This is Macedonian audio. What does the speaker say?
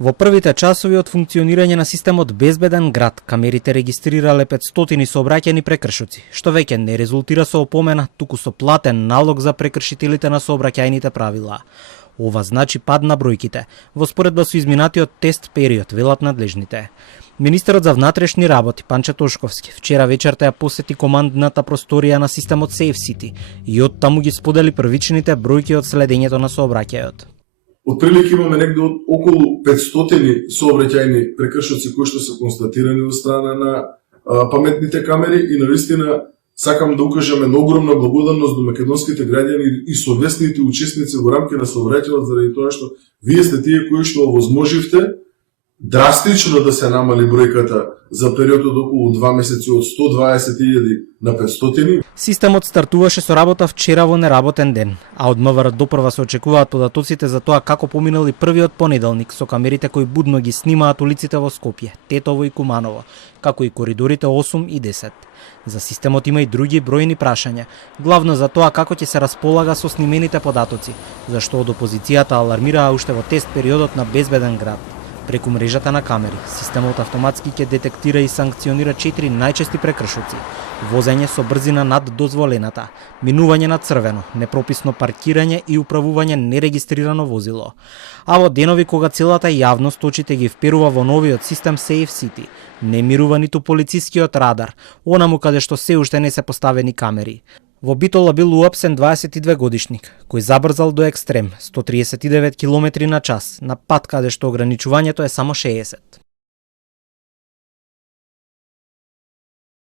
Во првите часови од функционирање на системот Безбеден град, камерите регистрирале 500 сообраќајни прекршоци, што веќе не резултира со опомена, туку со платен налог за прекршителите на сообраќајните правила. Ова значи пад на бројките, во споредба со изминатиот тест период, велат надлежните. Министерот за внатрешни работи Панче Тошковски вчера вечерта ја посети командната просторија на системот SafeCity и од таму ги сподели првичните бројки од следењето на сообраќајот. Отприлика имаме негде од околу 500 сообраќајни прекршоци кои што се констатирани од страна на паметните камери и навистина сакам да укажеме на огромна благодарност до македонските граѓани и совесните учесници во рамки на сообраќајот заради тоа што вие сте тие кои што овозможивте драстично да се намали бројката за период од околу 2 месеци од 120.000 на 500. Системот стартуваше со работа вчера во неработен ден, а од МВР допрва се очекуваат податоците за тоа како поминал и првиот понеделник со камерите кои будно ги снимаат улиците во Скопје, Тетово и Куманово, како и коридорите 8 и 10. За системот има и други бројни прашања, главно за тоа како ќе се располага со снимените податоци, зашто од опозицијата алармираа уште во тест периодот на Безбеден град. Преку мрежата на камери, системот автоматски ќе детектира и санкционира 4 најчести прекршоци: возење со брзина над дозволената, минување на црвено, непрописно паркирање и управување нерегистрирано возило. А во денови кога целата јавност очите ги вперува во новиот систем SafeCity, не мирува ниту полицискиот радар, онаму каде што се уште не се поставени камери. Во Битола бил уапсен 22 годишник, кој забрзал до екстрем 139 км на час, на пат каде што ограничувањето е само 60.